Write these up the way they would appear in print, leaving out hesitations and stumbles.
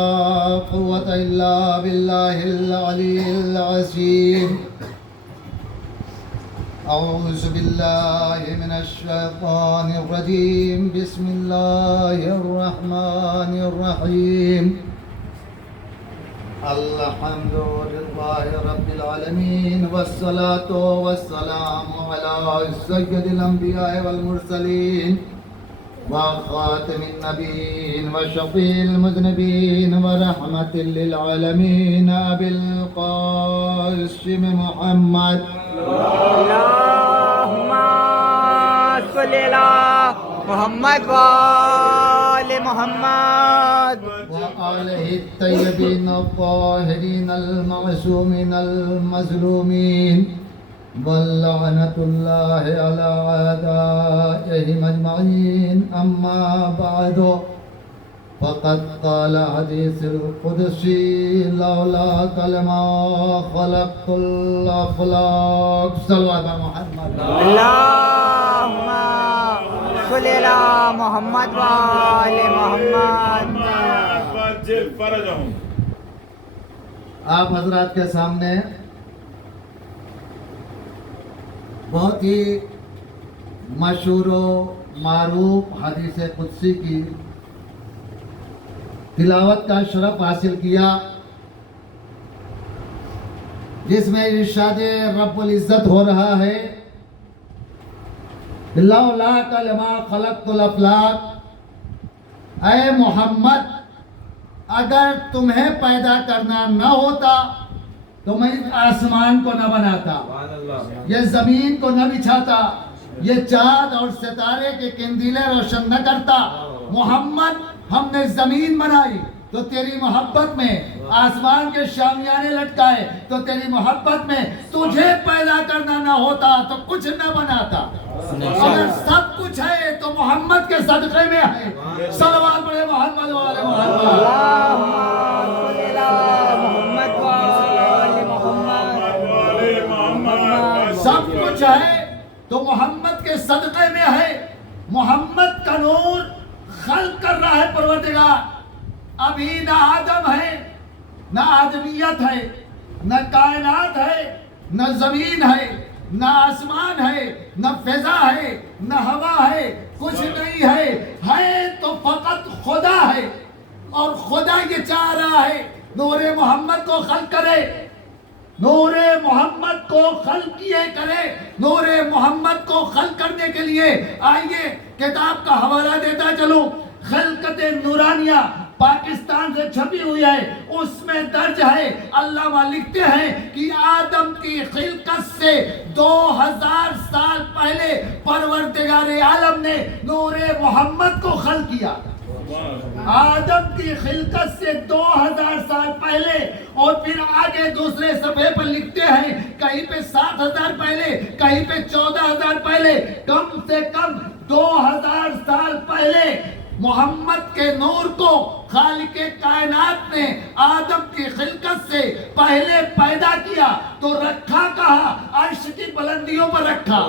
لا قوة إلا بالله العلي العظيم. أعوذ بالله من الشيطان الرجيم. بسم الله الرحمن الرحيم. الحمد لله رب العالمين، والصلاة والسلام على سيد الأنبياء والمرسلين وخاتم النبيين وشفيع المذنبين ورحمة للعالمين أبي القاسم محمد. اللهم صل على محمد وآل محمد وآله الطيبين الطاهرين المعصومين المظلومين، واللعنة الله على أعدائهم أجمعين. أما بعد، فقد قال حديث القدسي: لولاك لما خلقت الأفلاك. صلوات محمد. اللهم صل على محمد وآل محمد. آپ حضرات کے سامنے بہت ہی مشہور و معروف حدیث قدسی کی تلاوت کا شرف حاصل کیا، جس میں ارشاد رب العزت ہو رہا ہے: لولاک لما خلقت الافلاک. اے محمد، اگر تمہیں پیدا کرنا نہ ہوتا تو میں اس آسمان کو نہ بناتا، یہ زمین کو نہ بچھاتا، یہ چاند اور ستارے کے کندیلے روشن نہ کرتا. محمد، ہم نے زمین بنائی تو تیری محبت میں، آسمان کے شامیانے لٹکائے تو تیری محبت میں. تجھے پیدا کرنا نہ ہوتا تو کچھ نہ بناتا. اگر سب کچھ ہے تو محمد کے صدقے میں ہے. صلوات پڑھے محمد والے محمد. اللهم صل على محمد وآل محمد. سب کچھ ہے تو محمد کے صدقے میں ہے. محمد کا نور خلق کر رہا ہے پروردگار. ابھی نہ آدم ہے، نہ آدمیت ہے، نہ کائنات ہے، نہ زمین ہے، نہ آسمان ہے، نہ فضا ہے، نہ ہوا ہے، کچھ نہیں ہے. ہے تو فقط خدا ہے، اور خدا یہ چاہ رہا ہے نور محمد کو خلق کرے، نور محمد کو خلق کیے کرے. نور محمد کو خلق کرنے کے لیے آئیے کتاب کا حوالہ دیتا چلوں. خلقت نورانیہ پاکستان سے چھپی ہوئی ہے، اس میں درج ہے. علامہ لکھتے ہیں کہ آدم کی خلقت سے 2000 سال پہلے پروردگار عالم نے نور محمد کو خلق کیا. آدم کی خلقت سے 2000 سال پہلے. اور پھر آگے دوسرے صفحے پر لکھتے ہیں کہیں پہ 7000 پہلے، کہیں پہ 14000 پہلے. کم سے کم 2000 سال پہلے محمد کے نور کو خالق کائنات نے آدم کی خلقت سے پہلے پیدا کیا. تو رکھا کہاں؟ عرش کی بلندیوں پر رکھا.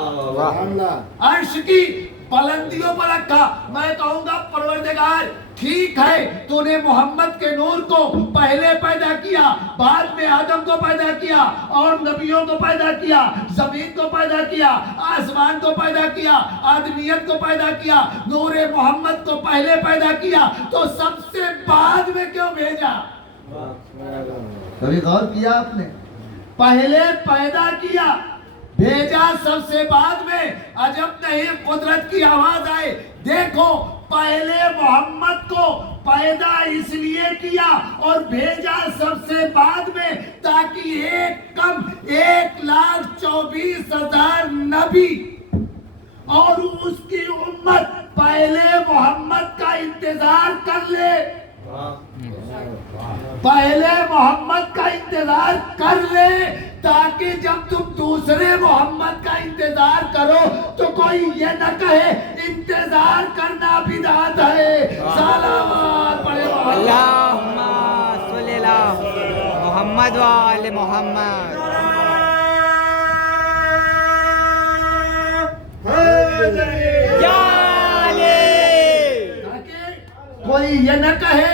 عرش کی بلندیوں پر رکھا. میں کہوں گا پروردگار ٹھیک ہے، تو نے محمد کے نور کو پہلے پیدا کیا، بعد میں آدم کو پیدا کیا، اور نبیوں کو پیدا کیا، زمین کو پیدا کیا، آسمان کو پیدا کیا، آدمیت کو پیدا کیا. نور محمد کو پہلے پیدا کیا تو سب سے بعد میں کیوں بھیجا؟ کبھی غور کیا آپ نے؟ پہلے پیدا کیا، بھیجا سب سے بعد میں. عجب نہیں قدرت کی آواز آئے. دیکھو، پہلے محمد کو پیدا اس لیے کیا اور بھیجا سب سے بعد میں، تاکہ 1,24,000 نبی اور اس کی امت پہلے محمد کا انتظار کر لے. پہلے محمد کا انتظار کر لے، تاکہ جب تم دوسرے محمد کا انتظار کرو تو کوئی یہ نہ کہے انتظار کرنا بدعت ہے. صلوات پڑھے اللهم صل على محمد وآل محمد. کوئی یہ نہ کہے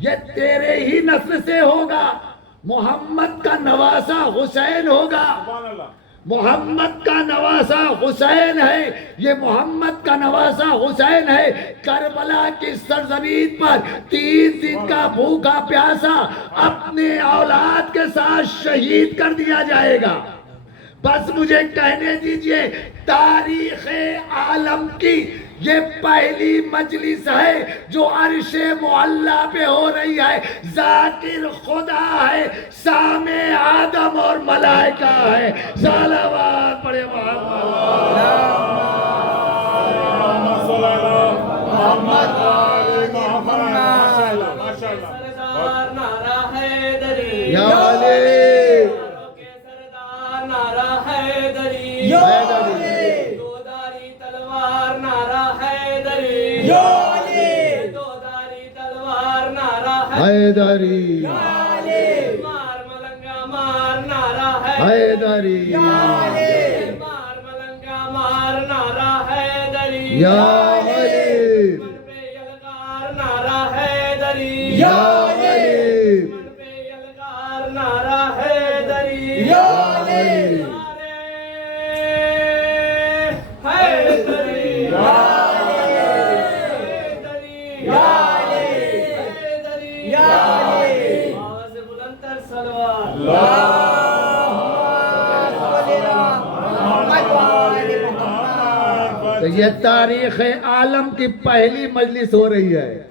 یہ تیرے ہی نسل سے ہوگا. محمد کا نواسا حسین ہوگا. محمد کا نواسا حسین ہے. یہ محمد کا نواسا حسین ہے. کربلا کی سرزمین پر 3 دن کا بھوکا پیاسا اپنے اولاد کے ساتھ شہید کر دیا جائے گا. بس مجھے کہنے دیجئے تاریخ عالم کی یہ پہلی مجلس ہے جو عرش معلیٰ پہ ہو رہی ہے. ذاکر خدا ہے, سامع آدم اور ملائکہ ہے. صلوات پڑھے سردار نعرہ حیدری یا علی سردار نعرہ حیدری یا علی دوداری تلوار نعرہ حیدری یا علی دوداری تلوار نعرہ حیدری مار ملنگا مار نعرہ حیدری مار ملنگا مار نعرہ حیدری یا علی من پہ یلغار نعرہ حیدری یا علی من پہ یلغار نعرہ حیدری یا علی تو یہ تاریخ عالم کی پہلی مجلس ہو رہی ہے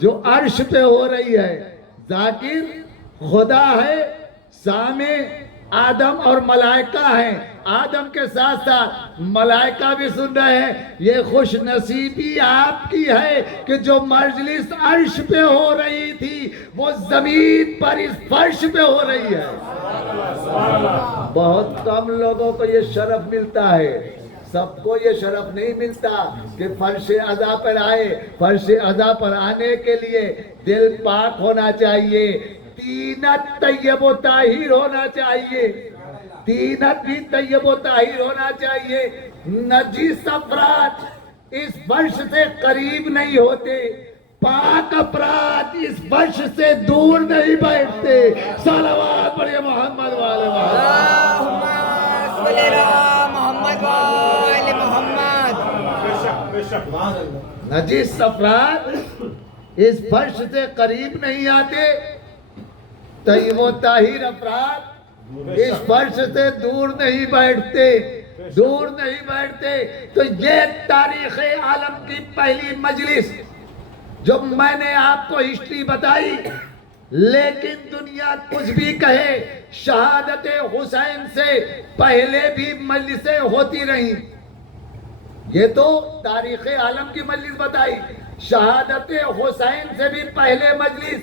جو عرش پہ ہو رہی ہے. ذاکر خدا ہے, سامع آدم اور ملائکہ ہیں. آدم کے ساتھ ساتھ ملائکہ بھی سن رہے ہیں. یہ خوش نصیبی آپ کی ہے کہ جو مجلس عرش پہ ہو رہی تھی وہ زمین پر اس فرش پہ ہو رہی ہے. بہت کم لوگوں کو یہ شرف ملتا ہے. سب کو یہ شرف نہیں ملتا کہ فرش عزا پر آئے. فرش عزا پر آنے کے لیے دل پاک ہونا چاہیے, طینت طیب و طاہر ہونا چاہیے. طینت بھی طیب و طاہر ہونا چاہیے. نجس افراد اس فرش سے قریب نہیں ہوتے, پاک افراد اس فرش سے دور نہیں بیٹھتے. صلوات پڑھیے محمد والے اللہم صلی علی محمد وآل محمد. نجس افراد اس فرش سے قریب نہیں آتے, طیب و طاہر افراد اس فرش سے دور نہیں بیٹھتے, دور نہیں بیٹھتے. تو یہ تاریخ عالم کی پہلی مجلس جو میں نے آپ کو ہسٹری بتائی, لیکن دنیا کچھ بھی کہے شہادت حسین سے پہلے بھی مجلسیں ہوتی رہیں. یہ تو تاریخ عالم کی مجلس بتائی. شہادت حسین سے بھی پہلے مجلس,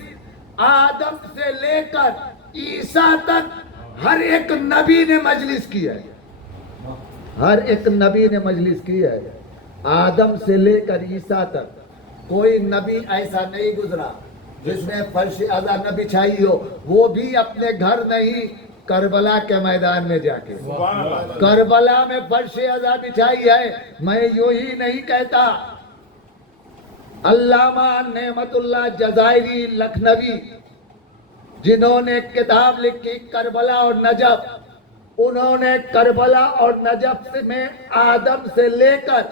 آدم سے لے کر عیسیٰ تک ہر ایک نبی نے مجلس کی ہے. ہر ایک نبی نے مجلس کی ہے. آدم سے لے کر عیسیٰ تک کوئی نبی ایسا نہیں گزرا جس نے فرش عزا نہ بچھائی ہو. وہ بھی اپنے گھر نہیں, کربلا کے میدان میں جا کے کربلا میں فرش عزا بچھائی ہے. میں یوں ہی نہیں کہتا. علامہ نعمت اللہ جزائری لکھنوی جنہوں نے کتاب لکھی کربلا اور نجف, انہوں نے کربلا اور نجف میں آدم سے لے کر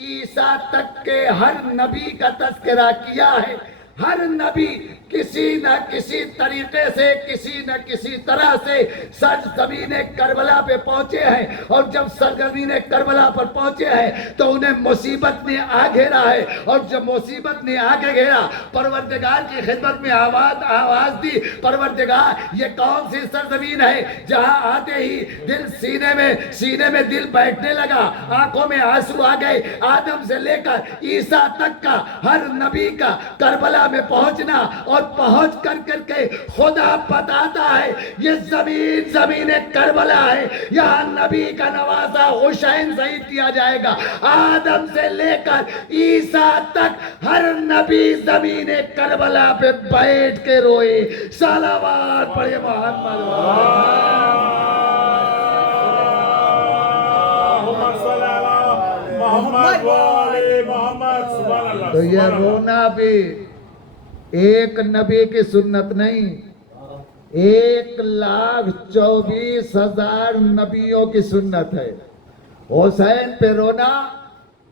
عیسیٰ تک کے ہر نبی کا تذکرہ کیا ہے. ہر نبی کسی نہ کسی طریقے سے, کسی نہ کسی طرح سے سرزمین کربلا پہ پہنچے ہیں. اور جب سرزمین کربلا پر پہنچے ہیں تو انہیں مصیبت نے آ گھیرا ہے. اور جب مصیبت نے آ کے گھیرا, پروردگار کی خدمت میں آواز دی, پروردگار یہ کون سی سرزمین ہے جہاں آتے ہی دل سینے میں دل بیٹھنے لگا, آنکھوں میں آنسو آ گئے. آدم سے لے کر عیسیٰ تک کا ہر نبی کا کربلا میں پہنچنا, اور پہنچ کر کے خدا بتاتا ہے یہ زمین کربلا ہے, یہاں نبی کا نواسا حسین شہید کیا جائے گا. آدم سے لے کر عیسیٰ تک ہر نبی زمین کربلا پہ بیٹھ کے روئے. صلوات پڑھے محمد تو یہ رونا بھی ایک نبی کی سنت نہیں، 1,24,000 نبیوں کی سنت ہے۔ حسین پہ رونا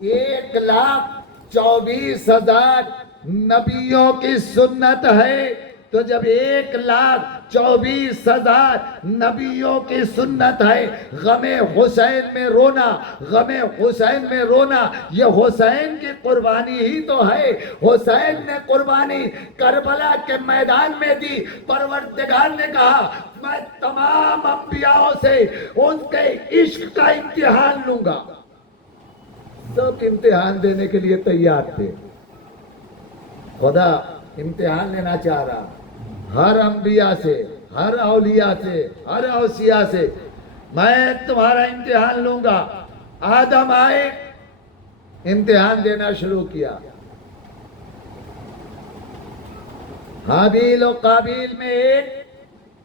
1,24,000 نبیوں کی سنت ہے۔ تو جب 1,24,000 نبیوں کی سنت ہے، غم حسین میں رونا، غم حسین میں رونا، یہ حسین کی قربانی ہی تو ہے۔ حسین نے قربانی کربلا کے میدان میں دی۔ پروردگار نے کہا میں تمام انبیاءوں سے ان کے عشق کا امتحان لوں گا۔ سب امتحان دینے کے لیے تیار تھے۔ خدا امتحان لینا چاہ رہا ہر انبیاء سے، ہر اولیاء سے، ہر اوصیاء سے، میں تمہارا امتحان لوں گا۔ آدم آئے، امتحان دینا شروع کیا۔ حابیل و قابیل میں ایک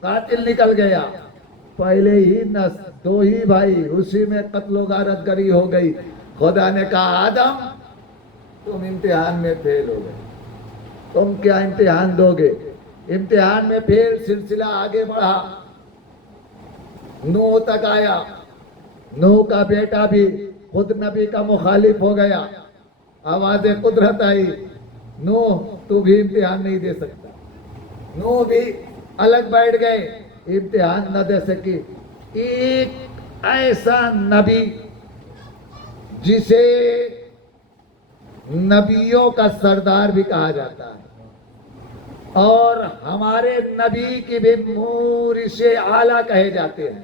قاتل نکل گیا، پہلے ہی دو ہی بھائی، اسی میں قتل و غارت گری ہو گئی۔ خدا نے کہا آدم تم امتحان میں فیل ہو گئے، تم کیا امتحان دو گے؟ امتحان میں پھر سلسلہ آگے بڑھا، نوح تک آیا۔ نوح کا بیٹا بھی خود نبی کا مخالف ہو گیا۔ آواز قدرت آئی، نوح تو بھی امتحان نہیں دے سکتا۔ نوح بھی الگ بیٹھ گئے، امتحان نہ دے سکی۔ ایک ایسا نبی جسے نبیوں کا سردار بھی کہا جاتا ہے، اور ہمارے نبی کی بھی مورث اعلیٰ کہے جاتے ہیں،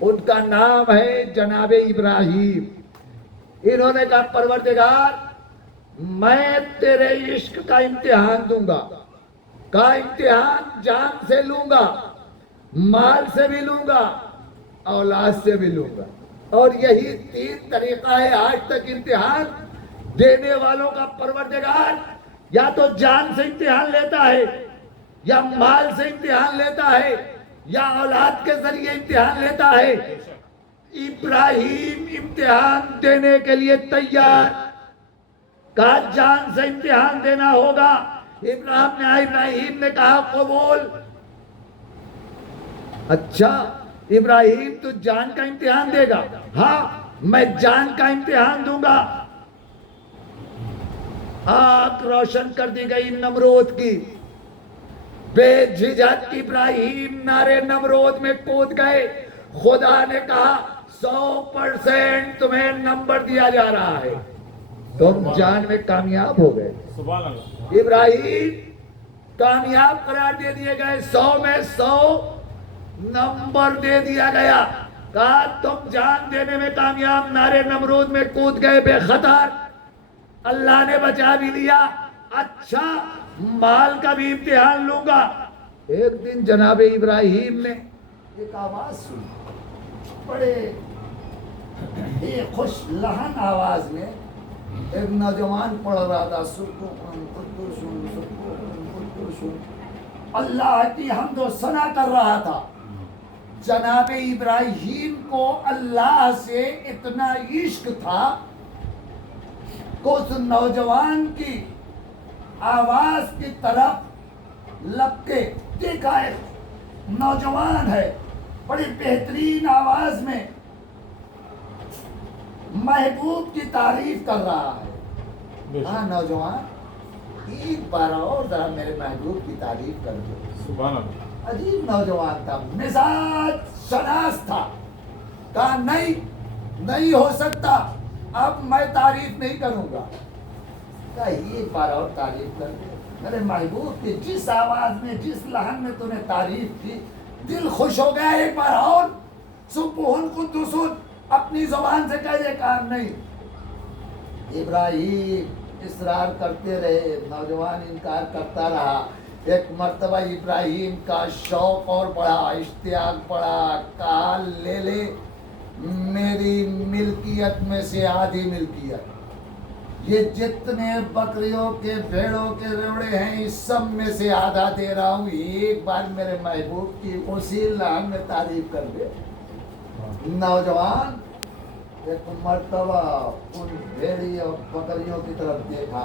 ان کا نام ہے جناب ابراہیم۔ انہوں نے کہا پروردگار میں تیرے عشق کا امتحان دوں گا، کا امتحان جان سے لوں گا، مال سے بھی لوں گا، اولاد سے بھی لوں گا۔ اور یہی تین طریقہ ہے آج تک امتحان دینے والوں کا۔ پروردگار یا تو جان سے امتحان لیتا ہے، یا مال سے امتحان لیتا ہے، یا اولاد کے ذریعے امتحان لیتا ہے۔ ابراہیم امتحان دینے کے لیے تیار، کہا جان سے امتحان دینا ہوگا۔ ابراہیم نے کہا قبول۔ اچھا ابراہیم تو جان کا امتحان دے گا؟ ہاں میں جان کا امتحان دوں گا۔ آنکھ روشن کر دی گئی نمرود کی، بے جھجک ابراہیم نارے نمرود میں کود گئے۔ خدا نے کہا 100% تمہیں نمبر دیا جا رہا ہے، تم جان میں کامیاب ہو گئے۔ سبحان اللہ۔ ابراہیم کامیاب قرار دے دیے گئے، 100 میں 100 نمبر دے دیا گیا۔ کہا تم جان دینے میں کامیاب، نارے نمرود میں کود گئے بے خطر، اللہ نے بچا بھی لیا۔ اچھا مال کا بھی امتحان لوں گا۔ ایک دن جناب ابراہیم نے ایک آواز سنی، بڑے ایک خوش لہن آواز میں ایک نوجوان پڑھ رہا تھا، اللہ کی حمد و ثنا کر رہا تھا۔ جناب ابراہیم کو اللہ سے اتنا عشق تھا کہ اس نوجوان کی آواز کی طرف لگ کے دیکھا، ایک نوجوان ہے بڑی بہترین آواز میں محبوب کی تعریف کر رہا ہے۔ ہاں نوجوان ایک بار اور ذرا میرے محبوب کی تعریف کر دو۔ سبحان اللہ۔ عجیب نوجوان تھا، مزاج شناس تھا، کہا نہیں ہو سکتا، اب میں تعریف نہیں کروں گا۔ کہا ایک بار اور تعریف کر دے میرے محبوب کی، جس آواز میں جس لہن میں تو نے تعریف کی دل خوش ہو گیا، ایک بار اور سبحان قدوس اپنی زبان سے کہہ دے۔ کہا نہیں۔ ابراہیم اصرار کرتے رہے، نوجوان انکار کرتا رہا۔ ایک مرتبہ ابراہیم کا شوق اور بڑھا، اشتیاق بڑھا، کہا لے لے میری ملکیت میں سے آدھی ملکیت، یہ جتنے بکریوں کے بھیڑوں کے روڑے ہیں اس سب میں سے آدھا دے رہا ہوں، ایک بار میرے محبوب کی اسی لہن میں تعریف کر دے۔ نوجوان ایک مرتبہ ان بھیڑی اور بکریوں کی طرف دیکھا،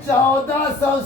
1400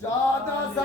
1400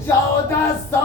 1400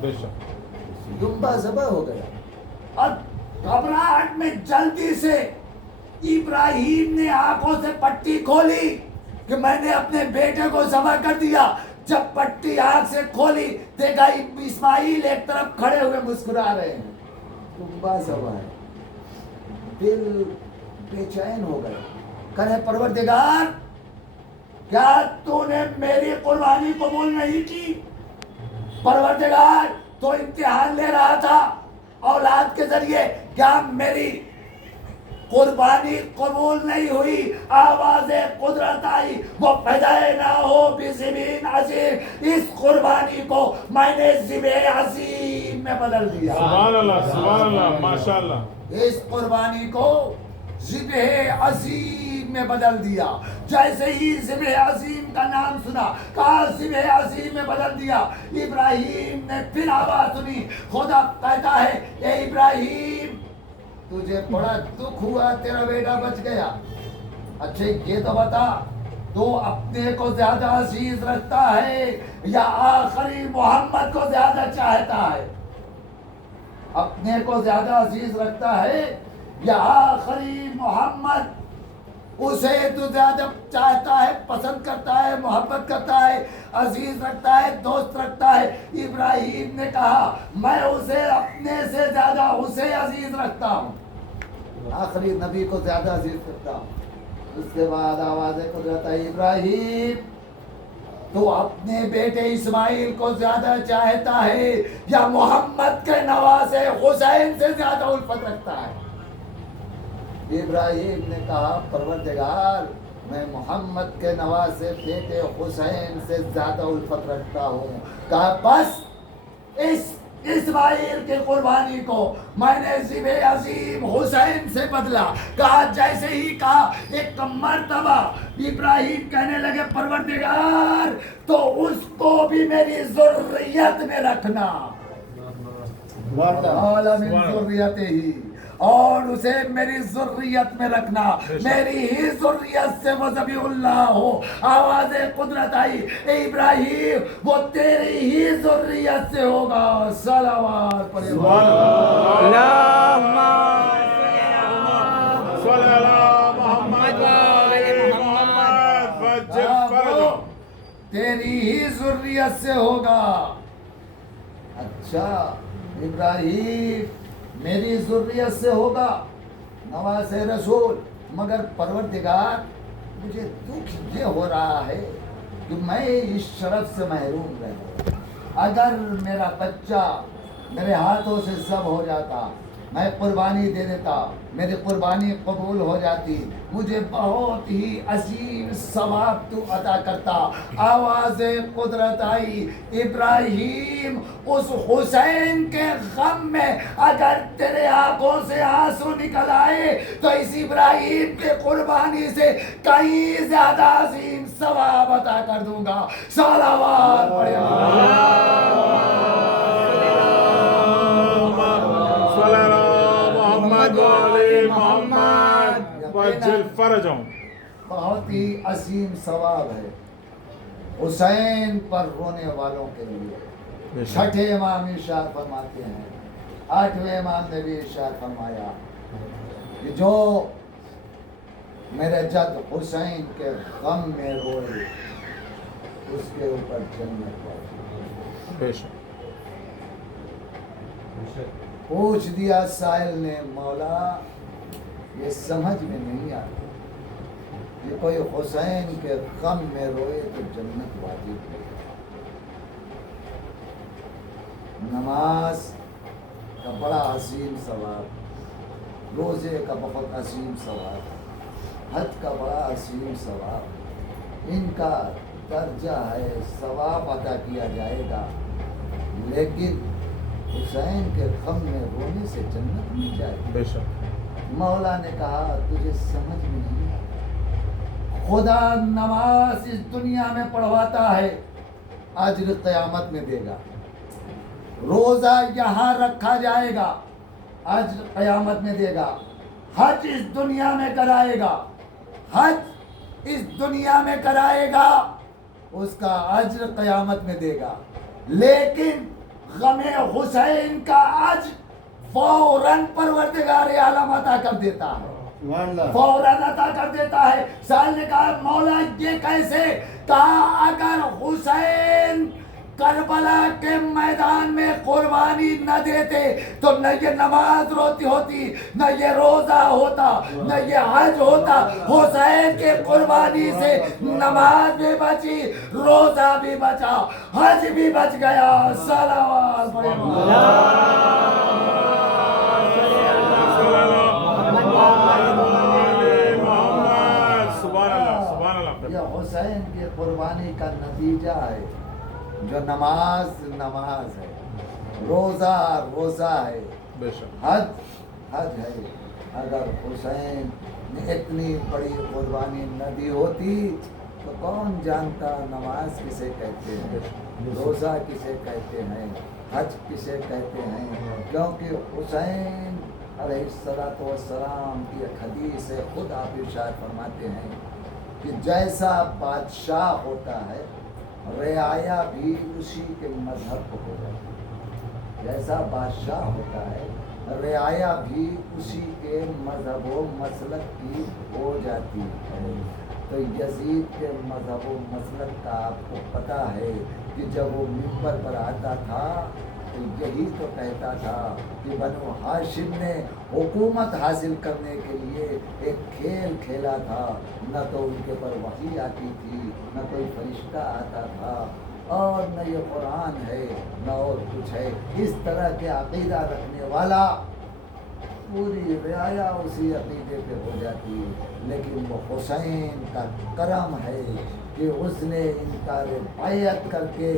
بے شک دمبا ذبح ہو گیا اور گھبراہٹ میں جلدی سے ابراہیم نے آنکھوں سے پٹی کھولی کہ میں نے اپنے بیٹے کو ذبح کر دیا. جب پٹی آنکھ سے کھولی دیکھا اسماعیل ایک طرف کھڑے ہوئے مسکرا رہے ہیں. دمبا ذبح ہے. دل بے چین ہو گئے. کہے پروردگار کیا تو نے میری قربانی قبول نہیں کی؟ پروردگار تو امتحان لے رہا تھا اولاد کے ذریعے، کیا میری قربانی قبول نہیں ہوئی؟ آواز قدرت آئی، وہ فدائے نہ ہو بذبح عظیم، اس قربانی کو میں نے ذبح عظیم میں بدل دیا. سبحان اللہ ماشاء اللہ. اس قربانی کو ذبح عظیم میں بدل دیا. جیسے ہی ذبح عظیم کا نام سنا کہا ذبح عظیم میں بدل دیا. ابراہیم نے پھر آواز سنی. خدا کہتا ہے اے ابراہیم تجھے بڑا دکھ ہوا تیرا بیٹا بچ گیا. اچھا یہ تو بتا تو اپنے کو زیادہ عزیز رکھتا ہے یا آخری محمد کو زیادہ چاہتا ہے؟ اپنے کو زیادہ عزیز رکھتا ہے یا آخری محمد؟ اسے تو زیادہ چاہتا ہے، پسند کرتا ہے، محبت کرتا ہے، عزیز رکھتا ہے، دوست رکھتا ہے. ابراہیم نے کہا میں اسے اپنے سے زیادہ اسے عزیز رکھتا ہوں، آخری نبی کو زیادہ عزیز رکھتا ہوں. اس کے بعد آواز قدرت ہے ابراہیم تو اپنے بیٹے اسماعیل کو زیادہ چاہتا ہے یا محمد کے نواسے حسین سے زیادہ الفت رکھتا ہے؟ ابراہیم نے کہا پروردگار میں محمد کے نواسے بیٹے حسین سے زیادہ الفت رکھتا ہوں. کہا بس اس اسماعیل کی قربانی کو میں نے ذبح عظیم حسین سے بدلا. کہا جیسے ہی کہا ایک مرتبہ ابراہیم کہنے لگے پروردگار تو اس کو بھی میری ذریت میں رکھنا، عالم ذریت ہی، اور اسے میری ذریت میں رکھنا، میری ہی ذریت سے وہ ذبیح اللہ ہو. آواز قدرت آئی اے ابراہیم وہ تیری ہی ذریت سے ہوگا. صلوات پڑھیں. اللہم صلی اللہ محمد وآل محمد وجل فرجہ. تیری ہی ذریت سے ہوگا. اچھا ابراہیم میری ذریت سے ہوگا نواز رسول، مگر پروردگار مجھے دکھ یہ ہو رہا ہے کہ میں اس شرف سے محروم رہا. اگر میرا بچہ میرے ہاتھوں سے ذبح ہو جاتا میں قربانی دے دیتا، میری قربانی قبول ہو جاتی، مجھے بہت ہی عظیم ثواب تو عطا کرتا. آواز قدرت آئی ابراہیم اس حسین کے غم میں اگر تیرے آنکھوں سے آنسو نکل آئے تو اس ابراہیم کے قربانی سے کہیں زیادہ عظیم ثواب عطا کر دوں گا. صلوات محمد وجل فرجہ. بہت ہی عظیم ثواب ہے حسین پر رونے والوں کے لیے. چھٹے امام ارشاد فرماتے ہیں، آٹھویں امام نے بھی ارشاد فرمایا کہ جو میرے جد حسین کے غم میں روئے اس کے اوپر جنت پہنچی. پوچھ دیا سائل نے مولا یہ سمجھ میں نہیں آتا کہ کوئی حسین کے غم میں روئے تو جنت واجب ہے. نماز کا بڑا عظیم ثواب، روزے کا بہت عظیم ثواب، حج کا بڑا عظیم ثواب، ان کا درجہ ہے ثواب عطا کیا جائے گا. لیکن حسین کے غم میں رونے سے جنت مل جائے گی. بے شک. مولا نے کہا تجھے سمجھ میں نہیں آتا، خدا نماز اس دنیا میں پڑھواتا ہے، اجر قیامت میں دے گا. روزہ یہاں رکھا جائے گا، اجر قیامت میں دے گا. حج اس دنیا میں کرائے گا، حج اس دنیا میں کرائے گا، اس کا اجر قیامت میں دے گا. لیکن غم حسین کا آج فوراً پروردگار عالم عطا کر دیتا ہے، فوراً عطا کر دیتا ہے۔ سائل نے کہا مولا یہ کیسے؟ کہا اگر حسین کربلا کے میدان میں قربانی نہ دیتے تو نہ یہ نماز روتی ہوتی، نہ یہ روزہ ہوتا، نہ یہ حج ہوتا۔ حسین کے قربانی سے نماز بھی بچی، روزہ بھی بچا، حج بھی بچ گیا۔ صلوات یہ حسین کی قربانی کا نتیجہ ہے۔ جو نماز نماز ہے، روزہ روزہ ہے، حج ہے۔ اگر حسین نے اتنی بڑی قربانی نہ دی ہوتی تو کون جانتا نماز کسے کہتے ہیں، روزہ کسے کہتے ہیں، حج کسے کہتے ہیں۔ کیونکہ حسین علیہ السلام کی ایک حدیث ہے، خود آپ ارشاد فرماتے ہیں کہ جیسا بادشاہ ہوتا ہے رعایا بھی اسی کے مذہب کو ہو جاتی ہے، جیسا بادشاہ ہوتا ہے رعایا بھی اسی کے مذہب و مسلک کی ہو جاتی ہے۔ تو یزید کے مذہب و مسلک کا آپ کو پتہ ہے کہ جب وہ منبر پر آتا تھا تو یہی تو کہتا تھا کہ بنو ہاشم نے حکومت حاصل کرنے کے لیے ایک کھیل کھیلا تھا، نہ تو ان کے پر وحی آتی تھی، نہ کوئی فرشتہ آتا تھا، اور نہ یہ قرآن ہے نہ اور کچھ ہے۔ اس طرح کے عقیدہ رکھنے والا پوری رعایا اسی عقیدے پہ ہو جاتی ہے۔ لیکن وہ حسین کا کرم ہے کہ اس نے انکار بیعت کر کے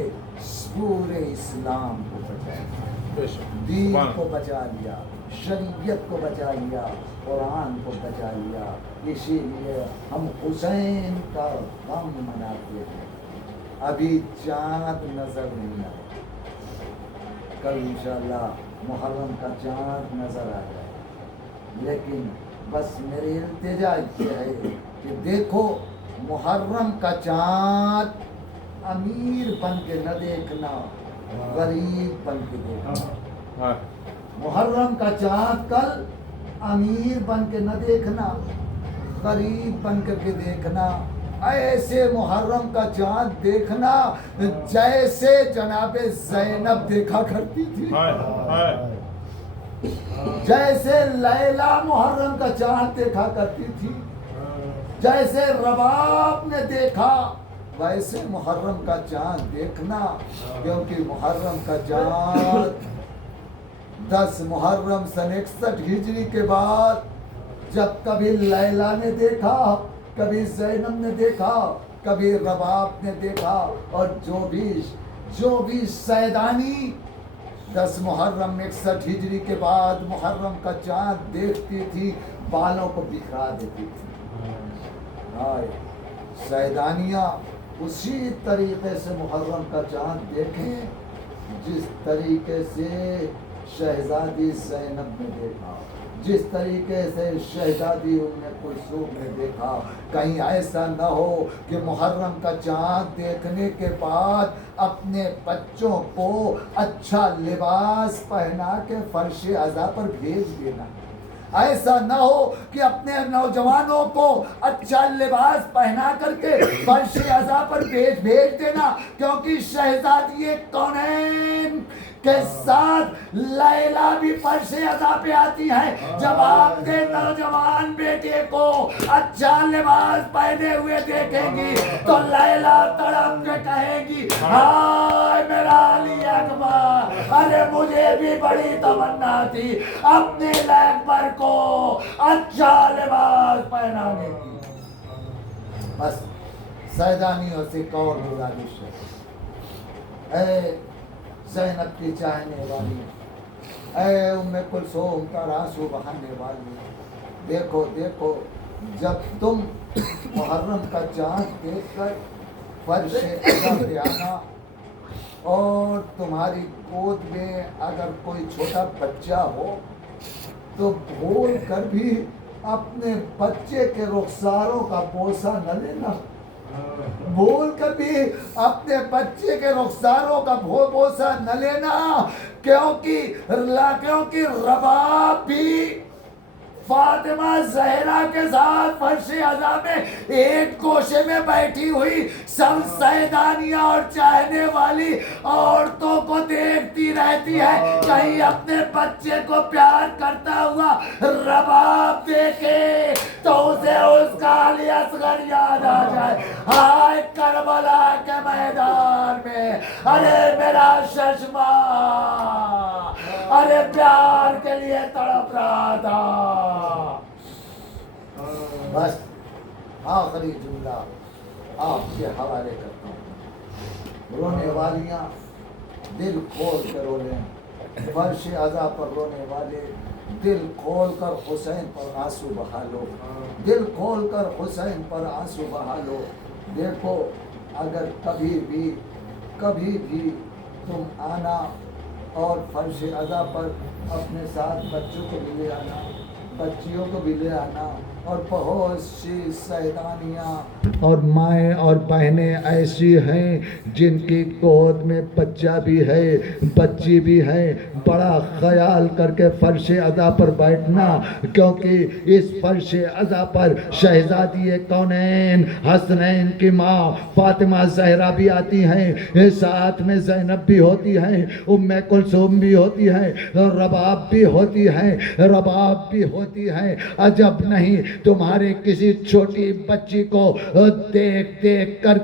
پورے اسلام کو بچایا، دین کو بچا لیا، شریعت کو بچا لیا، قرآن کو بچا لیا۔ اسی لیے ہم حسین کا غم مناتے ہیں۔ ابھی چاند نظر نہیں آیا، کل انشاءاللہ محرم کا چاند نظر آ جائے، لیکن بس میری التجا یہ ہے کہ دیکھو محرم کا چاند امیر بن کے نہ دیکھنا، غریب بن کے دیکھنا۔ محرم کا چاند کل امیر بن کے نہ دیکھنا، غریب بن کر کے دیکھنا۔ ایسے محرم کا چاند دیکھنا جیسے جناب زینب دیکھا کرتی تھی، جیسے لیلا محرم کا چاند دیکھا کرتی تھی، جیسے رباب نے دیکھا ویسے محرم کا چاند دیکھنا۔ کیونکہ محرم کا چاند 10 محرم سن 61 ہجری کے بعد جب کبھی لیلا نے دیکھا، کبھی زینب نے دیکھا، کبھی رباب نے دیکھا، اور جو بھی سیدانی 10 محرم 61 ہجری کے بعد محرم کا چاند دیکھتی تھی بالوں کو بکھرا دیتی تھی۔ سیدانیہ اسی طریقے سے محرم کا چاند دیکھیں جس طریقے سے شہزادی زینب نے دیکھا، جس طریقے سے شہزادی ام کلثوم نے دیکھا۔ کہیں ایسا نہ ہو کہ محرم کا چاند دیکھنے کے بعد اپنے بچوں کو اچھا لباس پہنا کے فرش عزا پر بھیج دینا، ایسا نہ ہو کہ اپنے نوجوانوں کو اچھا لباس پہنا کر کے فرش عزا پر بھیج دینا، کیونکہ شہزادی کونین کے ساتھ لیلا بھی فرش عزا پہ آتی ہے۔ جب آپ کے نوجوان بیٹے کو اچھا لباس پہنے ہوئے دیکھیں گی تو لیلا تڑپ کے کہے گی ہائے میرا علی اکبر، ارے مجھے بھی بڑی تمنا تھی اپنے اکبر کو اچھا لباس پہنانے کی۔ بس سیدانیوں سے ایک اور گزارش ہے، اے زینب کی چاہنے والی، اے ام کلثوم کا آنسو بہانے والی، دیکھو دیکھو جب تم محرم کا چاند دیکھ کر فرش عزا پہ آنا اور تمہاری گود میں اگر کوئی چھوٹا بچہ ہو تو بھول کر بھی اپنے بچے کے رخساروں کا بوسہ نہ لینا، بھول کر بھی اپنے بچے کے رخساروں کا بوسہ نہ لینا، کیونکہ رباب بھی فاطمہ زہرا کے ساتھ فرش عزا میں ایک گوشے میں بیٹھی ہوئی سب سیدانیاں اور چاہنے والی عورتوں کو دیکھتی رہتی ہے، کہیں اپنے بچے کو پیار کرتا ہوا رباب دیکھے تو اسے اس کا علی اصغر یاد آ جائے۔ ہائے کربلا کے میدان میں، ارے میرا ششما، ارے پیار کے لیے تڑپ رہا تھا۔ بس آخری جملہ آپ کے حوالے کرتا ہوں، رونے والیاں دل کھول کر رو لیں، فرش عزا پر رونے والے دل کھول کر حسین پر آنسو بہا لو، دل کھول کر حسین پر آنسو بہا لو۔ دیکھو اگر کبھی بھی تم آنا اور فرش عزا پر اپنے ساتھ بچوں کو بھی لے آنا، بچیوں کو بھی لے آنا، اور بہت سی سیدانیاں اور مائیں اور بہنیں ایسی ہیں جن کی گود میں بچہ بھی ہے بچی بھی ہے، بڑا خیال کر کے فرش عزا پر بیٹھنا، کیونکہ اس فرش عزا پر شہزادی کونین حسنین کی ماں فاطمہ زہرا بھی آتی ہیں، ساتھ میں زینب بھی ہوتی ہیں، ام کلثوم بھی ہوتی ہے، رباب بھی ہوتی ہے۔ عجب نہیں تمہارے کسی چھوٹی بچی کو دیکھ کر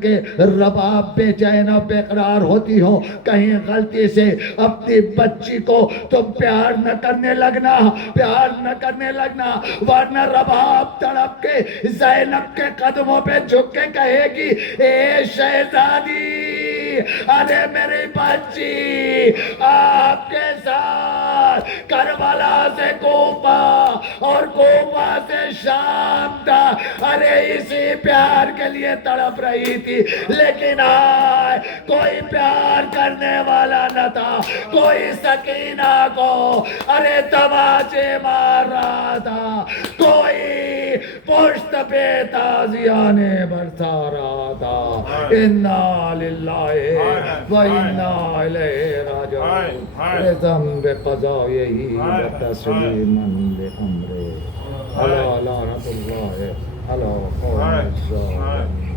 کے رباب بے چین و بے قرار ہوتی ہو، کہیں غلطی سے اپنی بچی کو تم پیار نہ کرنے لگنا، ورنہ رباب تڑپ کے زینب کے قدموں پہ جھک کے کہے گی، اے شہزادی، ارے میری بچی آپ کے ساتھ کربلا سے کوفہ اور کوفہ سے شام تک، ارے اسی پیار کے لیے تڑپ رہی تھی، لیکن آج کوئی پیار کرنے والا نہ تھا، کوئی سکینہ کو ارے تماچے مار رہا تھا، کوئی پشت پہ تازیانے برسا رہا تھا۔ انا للہ و انا الیہ راجعون، رضم بقضائہ و تسلیما بامرہ، الا لعنۃ اللہ علی قوم الظالمین۔